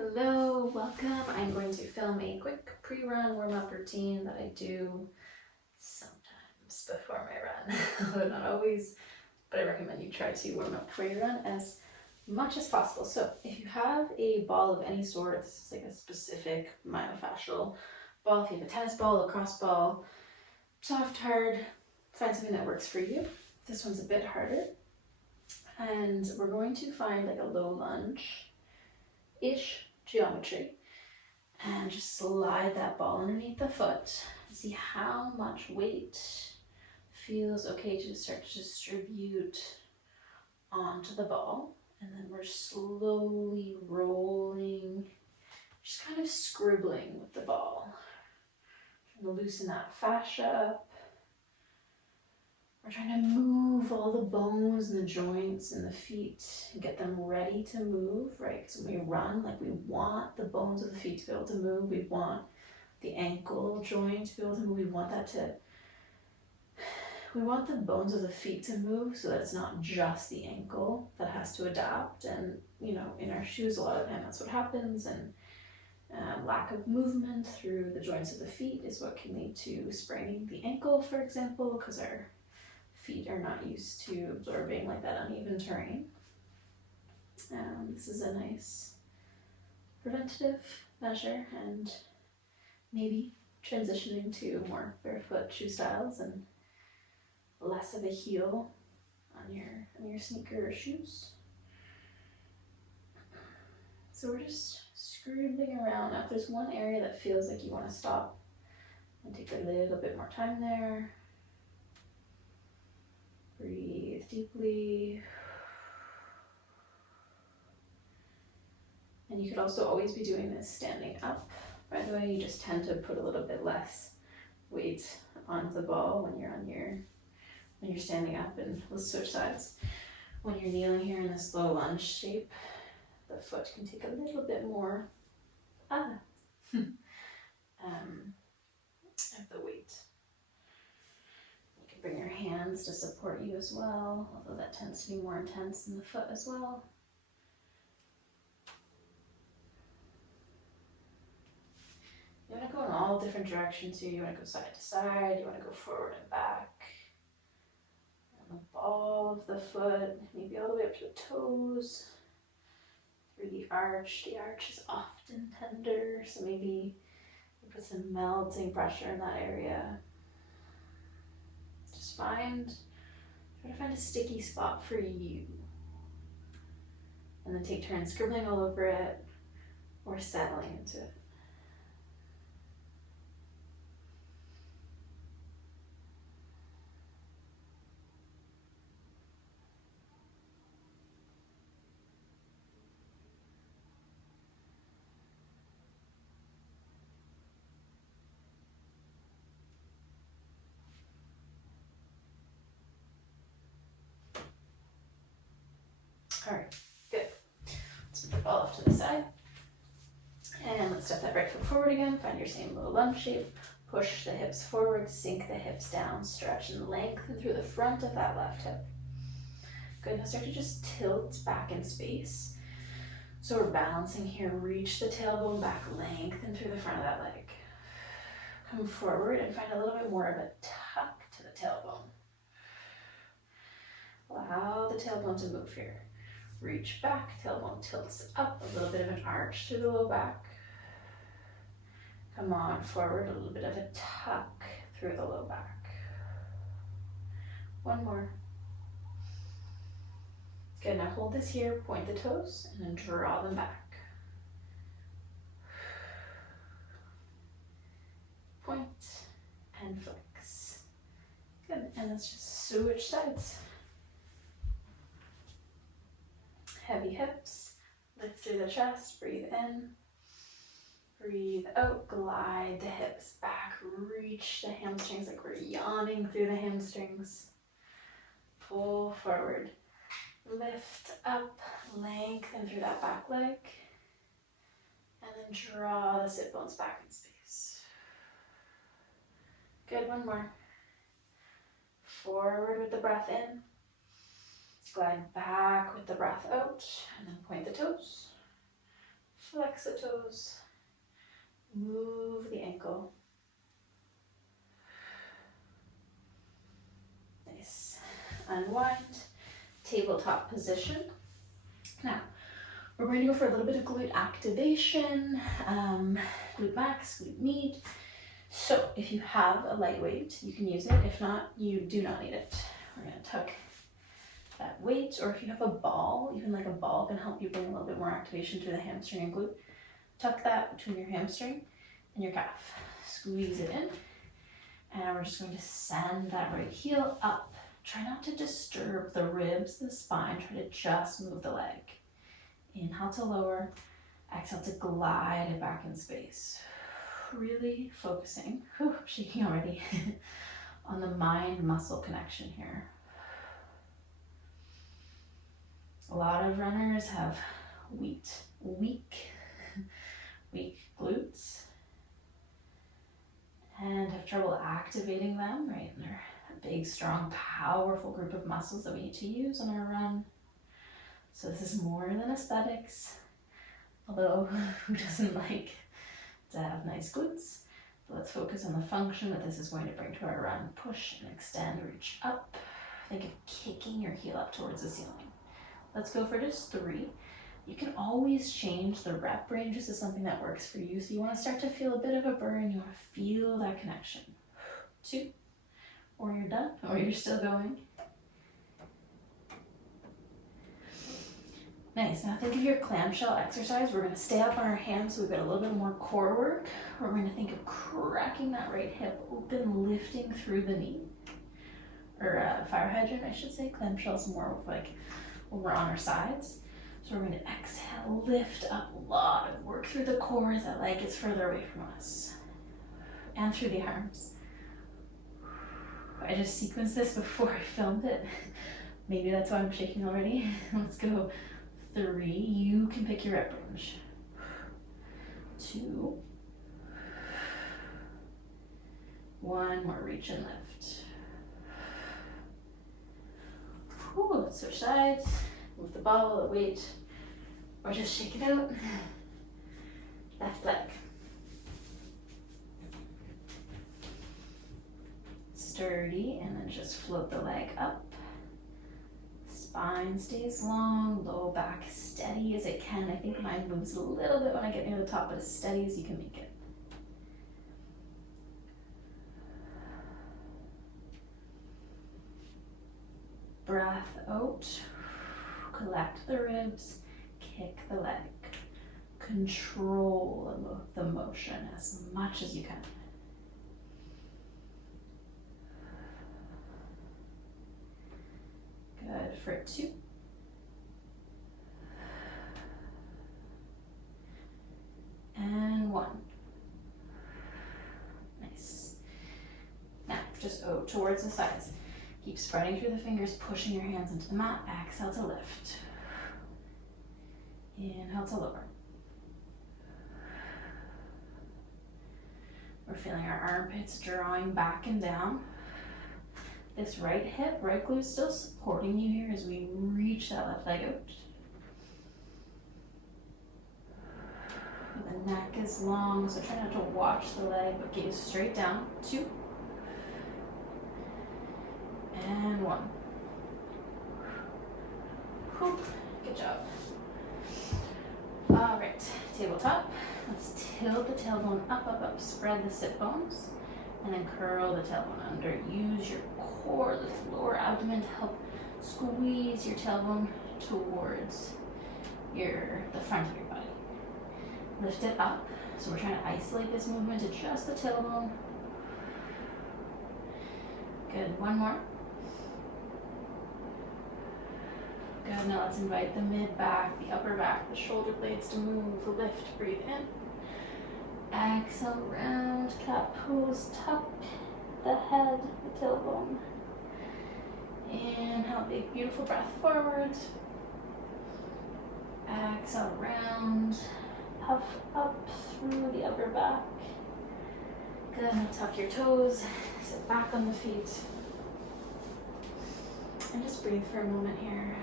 Hello, welcome. I'm going to film a quick pre-run warm-up routine that I do sometimes before my run, although not always, but I recommend you try to warm up before your run as much as possible. So if you have a ball of any sort, this is like a specific myofascial ball. If you have a tennis ball, lacrosse ball, soft, hard, find something that works for you. This one's a bit harder. And we're going to find like a low lunge-ish geometry and just slide that ball underneath the foot and see how much weight feels okay to start to distribute onto the ball. And then we're slowly rolling, just kind of scribbling with the ball. Trying to loosen that fascia up. We're trying to move all the bones and the joints and the feet and get them ready to move, right? Because when we run, like, we want the bones of the feet to be able to move. We want the ankle joint to be able to move. We want the bones of the feet to move so that it's not just the ankle that has to adapt. And, you know, in our shoes, a lot of the time that's what happens. And lack of movement through the joints of the feet is what can lead to spraining the ankle, for example, because our feet are not used to absorbing like that uneven terrain. This is a nice preventative measure, and maybe transitioning to more barefoot shoe styles and less of a heel on your sneaker or shoes. So we're just scribbling around. Now if there's one area that feels like you want to stop and take a little bit more time there, breathe deeply. And you could also always be doing this standing up. By the way, you just tend to put a little bit less weight onto the ball when you're standing up. And let's switch sides. When you're kneeling here in this low lunge shape, the foot can take a little bit more of the weight. Bring your hands to support you as well, although that tends to be more intense in the foot as well. You want to go in all different directions here. You want to go side to side, you want to go forward and back. And the ball of the foot, maybe all the way up to the toes, through the arch. The arch is often tender, so maybe you put some melting pressure in that area. Try to find a sticky spot for you. And then take turns scribbling all over it or settling into it. All right, good. Let's put the ball off to the side. And let's step that right foot forward again. Find your same little lunge shape. Push the hips forward, sink the hips down, stretch and lengthen through the front of that left hip. Good, now start to just tilt back in space. So we're balancing here. Reach the tailbone back, lengthen through the front of that leg. Come forward and find a little bit more of a tuck to the tailbone. Allow the tailbone to move here. Reach back, tailbone tilts up, a little bit of an arch through the low back. Come on forward, a little bit of a tuck through the low back. One more. Good, now hold this here, point the toes, and then draw them back. Point and flex. Good, and let's just switch sides. Heavy hips, lift through the chest, breathe in, breathe out, glide the hips back, reach the hamstrings like we're yawning through the hamstrings. Pull forward, lift up, lengthen through that back leg, and then draw the sit bones back in space. Good, one more. Forward with the breath in. Glide back with the breath out, and then point the toes. Flex flex the toes, move the ankle. Nice. Unwind, tabletop position. Now, we're going to go for a little bit of glute activation, glute max, glute med. So if you have a lightweight, you can use it. If not, you do not need it. We're going to tuck that weight, or if you have a ball, even like a ball can help you bring a little bit more activation through the hamstring and glute. Tuck that between your hamstring and your calf. Squeeze it in. And we're just going to send that right heel up. Try not to disturb the ribs, the spine. Try to just move the leg. Inhale to lower. Exhale to glide it back in space. Really focusing, I'm shaking already, on the mind-muscle connection here. A lot of runners have weak glutes and have trouble activating them, right? And they're a big, strong, powerful group of muscles that we need to use on our run. So this is more than aesthetics, although who doesn't like to have nice glutes? But let's focus on the function that this is going to bring to our run. Push and extend, reach up. Think of kicking your heel up towards the ceiling. Let's go for just 3. You can always change the rep range. This is something that works for you. So you want to start to feel a bit of a burn. You want to feel that connection. 2, or you're done, or you're still going. Nice. Now think of your clamshell exercise. We're going to stay up on our hands, so we've got a little bit more core work. We're going to think of cracking that right hip open, lifting through the knee. Or fire hydrant, I should say. Clamshell's more like when we're on our sides. So we're going to exhale, lift up, a lot of work through the core as that leg gets further away from us. And through the arms. I just sequenced this before I filmed it. Maybe that's why I'm shaking already. Let's go. 3, you can pick your rep range. 2, 1 more, reach and lift. Whew, let's switch sides. Move the ball, the weight, or just shake it out. Left leg. Sturdy, and then just float the leg up. Spine stays long, low back steady as it can. I think mine moves a little bit when I get near the top, but as steady as you can make it. Breath out. Collect the ribs, kick the leg. Control the motion as much as you can. Good for 2. And 1. Nice. Now, just towards the sides. Keep spreading through the fingers, pushing your hands into the mat. Exhale to lift. Inhale to lower. We're feeling our armpits drawing back and down. This right hip, right glute is still supporting you here as we reach that left leg out. The neck is long, so try not to watch the leg, but gaze straight down. 2. And 1. Whew. Good job. All right, tabletop. Let's tilt the tailbone up, up, up. Spread the sit bones. And then curl the tailbone under. Use your core, lift lower abdomen to help squeeze your tailbone towards the front of your body. Lift it up. So we're trying to isolate this movement to just the tailbone. Good. 1 more. Good. Now let's invite the mid back, the upper back, the shoulder blades to move. Lift. Breathe in. Exhale, round cat pose, tuck the head, the tailbone. Inhale, big beautiful breath forward. Exhale, round, puff up through the upper back. Good, now tuck your toes, sit back on the feet. And just breathe for a moment here.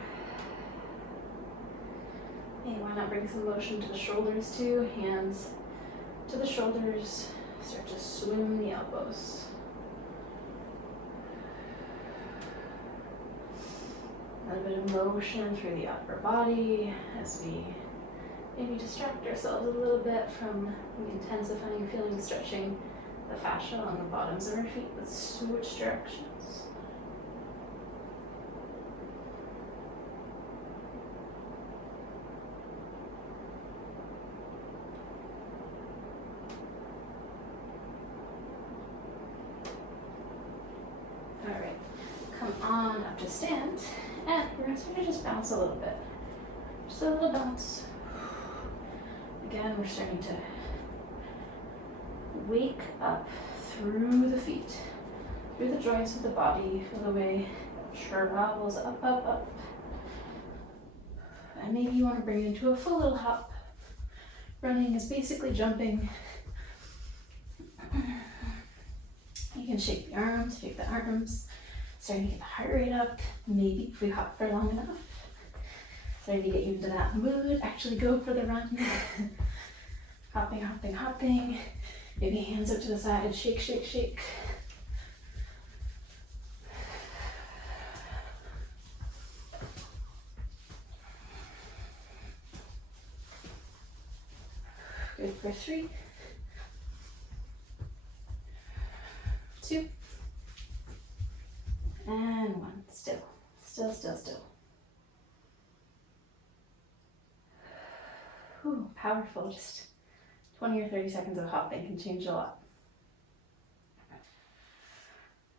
Hey, why not bring some motion to the shoulders too? Hands to the shoulders. Start to swim the elbows. A little bit of motion through the upper body as we maybe distract ourselves a little bit from the intensifying feeling, stretching the fascia on the bottoms of our feet. Let's switch directions. All right, come on up to stand, and we're going to sort of just bounce a little bit. Just a little bounce. Again, we're starting to wake up through the feet, through the joints of the body. Feel the way it travels up, up, up. And maybe you want to bring it into a full little hop. Running is basically jumping. You can shake the arms, starting to get the heart rate up. Maybe if we hop for long enough, starting to get you into that mood, actually go for the run. Hopping, hopping, hopping. Maybe hands up to the side, shake, shake, shake. Good for 3, 2, and 1. Still, still, still, still. Whew, powerful. Just 20 or 30 seconds of hopping can change a lot.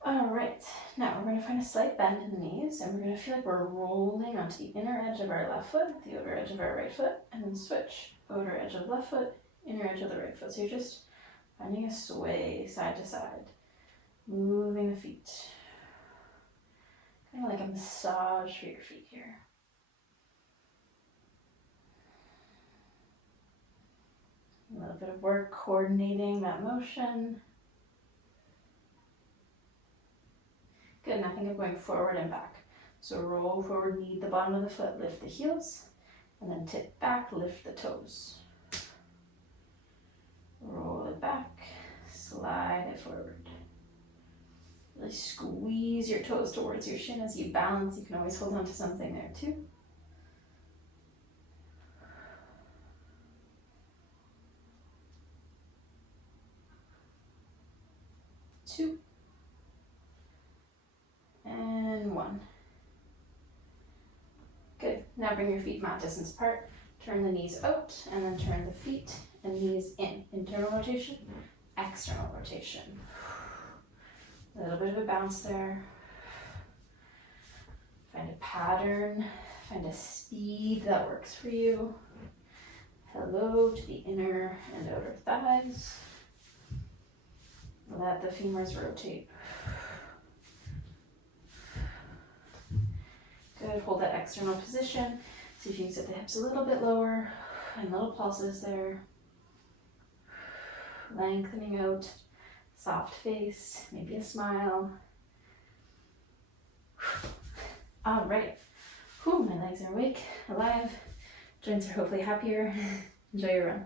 All right, now we're going to find a slight bend in the knees, and we're going to feel like we're rolling onto the inner edge of our left foot, the outer edge of our right foot, and then switch. Outer edge of left foot, inner edge of the right foot. So you're just finding a sway side to side, moving the feet. Kind of like a massage for your feet here. A little bit of work coordinating that motion. Good, now think of going forward and back. So roll forward, knead the bottom of the foot, lift the heels, and then tip back, lift the toes. Roll it back, slide it forward. Really squeeze your toes towards your shin as you balance. You can always hold on to something there too. 2, and 1. Good. Now bring your feet mat distance apart. Turn the knees out and then turn the feet and knees in. Internal rotation, external rotation. A little bit of a bounce there. Find a pattern, find a speed that works for you. Hello to the inner and outer thighs. Let the femurs rotate. Good, hold that external position. See if you can sit the hips a little bit lower, and little pulses there. Lengthening out, soft face, maybe a smile. All right. Whew, my legs are awake, alive. Joints are hopefully happier. Enjoy your run.